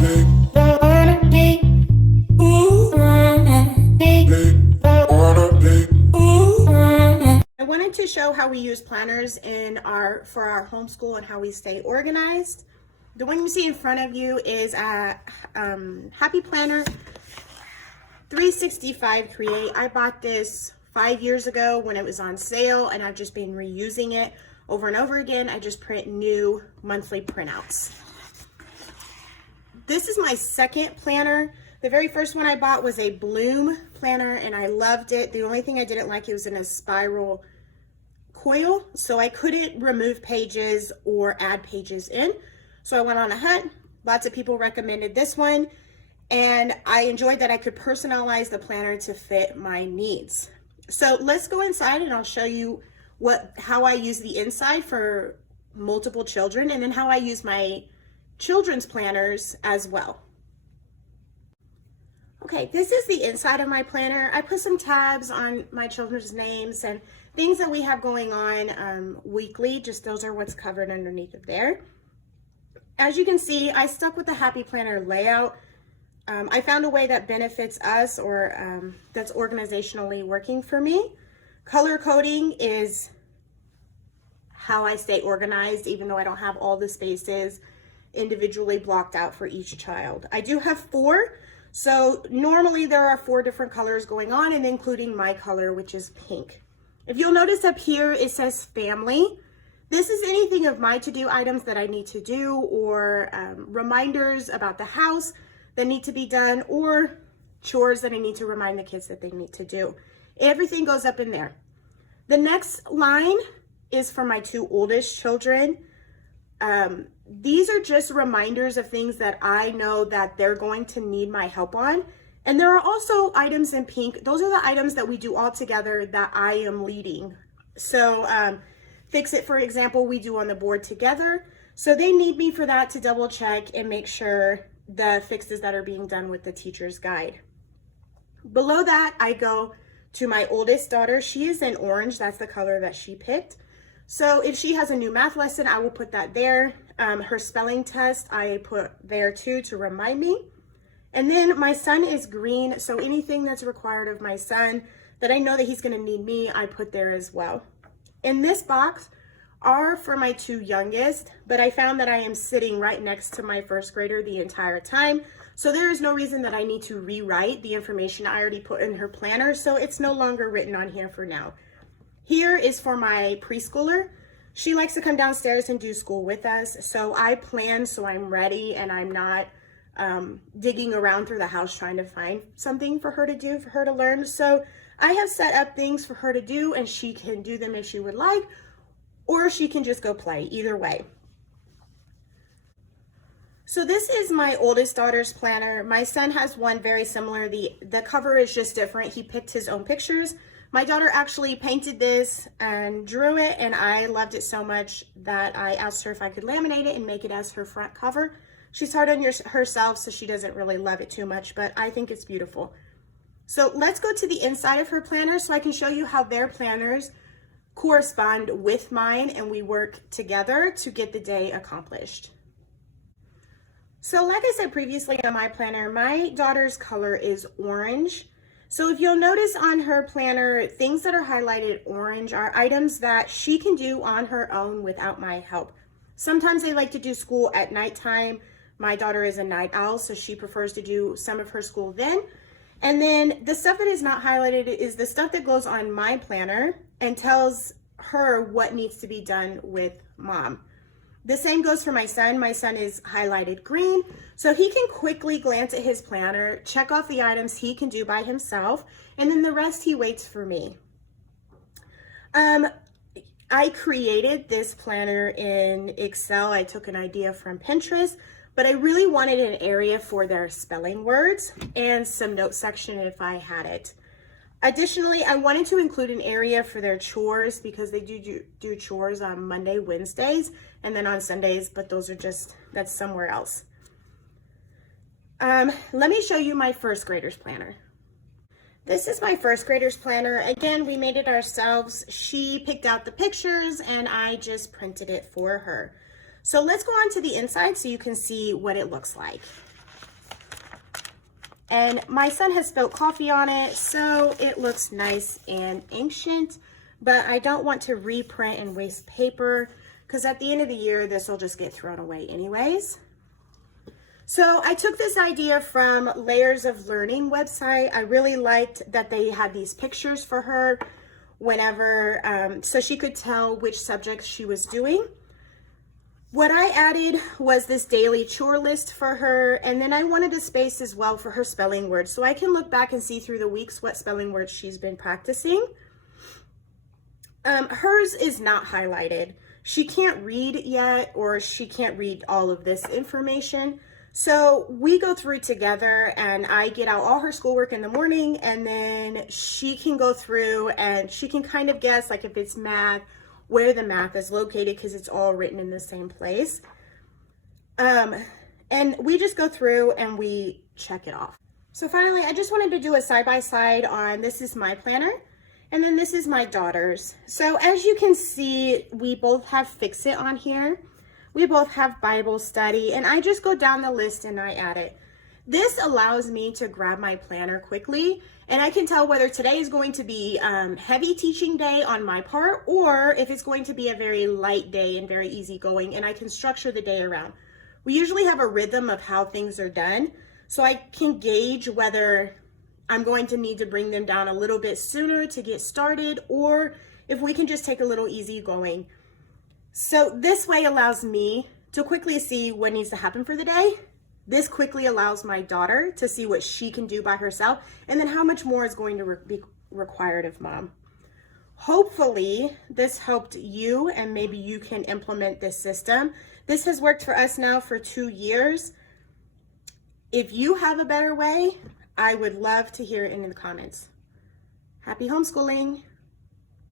I wanted to show how we use planners for our homeschool and how we stay organized. The one you see in front of you is a Happy Planner 365 Create. I bought this 5 years ago when it was on sale, and I've just been reusing it over and over again. I just print new monthly printouts. This is my second planner. The very first one I bought was a Bloom planner, and I loved it. The only thing I didn't like, it was in a spiral coil, so I couldn't remove pages or add pages in. So I went on a hunt. Lots of people recommended this one, and I enjoyed that I could personalize the planner to fit my needs. So let's go inside and I'll show you how I use the inside for multiple children, and then how I use my children's planners as well. Okay, this is the inside of my planner. I put some tabs on my children's names and things that we have going on weekly. Just those are what's covered underneath of there. As you can see, I stuck with the Happy Planner layout. I found a way that benefits us, or that's organizationally working for me. Color coding is how I stay organized, even though I don't have all the spaces individually blocked out for each child. I do have 4, so normally there are 4 different colors going on, and including my color, which is pink. If you'll notice up here, it says family. This is anything of my to-do items that I need to do, or reminders about the house that need to be done, or chores that I need to remind the kids that they need to do. Everything goes up in there. The next line is for my 2 oldest children. These are just reminders of things that I know that they're going to need my help on. And there are also items in pink. Those are the items that we do all together that I am leading. So Fix It, for example, we do on the board together. So they need me for that, to double check and make sure the fixes that are being done with the teacher's guide. Below that, I go to my oldest daughter. She is in orange. That's the color that she picked. So if she has a new math lesson, I will put that there. Her spelling test, I put there too to remind me. And then my son is green, so anything that's required of my son that I know that he's gonna need me, I put there as well. In this box are for my 2 youngest, but I found that I am sitting right next to my first grader the entire time. So there is no reason that I need to rewrite the information I already put in her planner, so it's no longer written on here for now. Here is for my preschooler. She likes to come downstairs and do school with us. So I plan so I'm ready and I'm not digging around through the house trying to find something for her to do, for her to learn. So I have set up things for her to do, and she can do them if she would like, or she can just go play, either way. So this is my oldest daughter's planner. My son has one very similar. The cover is just different. He picked his own pictures. My daughter actually painted this and drew it, and I loved it so much that I asked her if I could laminate it and make it as her front cover. She's hard on herself, so she doesn't really love it too much, but I think it's beautiful. So let's go to the inside of her planner so I can show you how their planners correspond with mine, and we work together to get the day accomplished. So like I said previously on my planner, my daughter's color is orange. So if you'll notice on her planner, things that are highlighted orange are items that she can do on her own without my help. Sometimes they like to do school at nighttime. My daughter is a night owl, so she prefers to do some of her school then. And then the stuff that is not highlighted is the stuff that goes on my planner and tells her what needs to be done with mom. The same goes for my son. My son is highlighted green, so he can quickly glance at his planner, check off the items he can do by himself, and then the rest he waits for me. I created this planner in Excel. I took an idea from Pinterest, but I really wanted an area for their spelling words and some note section if I had it. Additionally, I wanted to include an area for their chores because they do chores on Monday, Wednesdays, and then on Sundays, but that's somewhere else. Let me show you my first grader's planner. This is my first grader's planner. Again, we made it ourselves. She picked out the pictures and I just printed it for her. So let's go on to the inside so you can see what it looks like. And my son has spilled coffee on it, so it looks nice and ancient, but I don't want to reprint and waste paper because at the end of the year, this will just get thrown away anyways. So I took this idea from Layers of Learning website. I really liked that they had these pictures for her whenever, so she could tell which subjects she was doing. What I added was this daily chore list for her, and then I wanted a space as well for her spelling words, so I can look back and see through the weeks what spelling words she's been practicing. Hers is not highlighted. She can't read yet, or she can't read all of this information. So we go through together and I get out all her schoolwork in the morning, and then she can go through and she can kind of guess, like if it's math, where the math is located because it's all written in the same place. And we just go through and we check it off. So finally, I just wanted to do a side-by-side on this is my planner and then this is my daughter's. So as you can see, we both have Fix It on here. We both have Bible study, and I just go down the list and I add it. This allows me to grab my planner quickly, and I can tell whether today is going to be heavy teaching day on my part, or if it's going to be a very light day and very easygoing, and I can structure the day around. We usually have a rhythm of how things are done, so I can gauge whether I'm going to need to bring them down a little bit sooner to get started, or if we can just take a little easygoing. So this way allows me to quickly see what needs to happen for the day. This quickly allows my daughter to see what she can do by herself, and then how much more is going to be required of mom. Hopefully this helped you, and maybe you can implement this system. This has worked for us now for 2 years. If you have a better way, I would love to hear it in the comments. Happy homeschooling.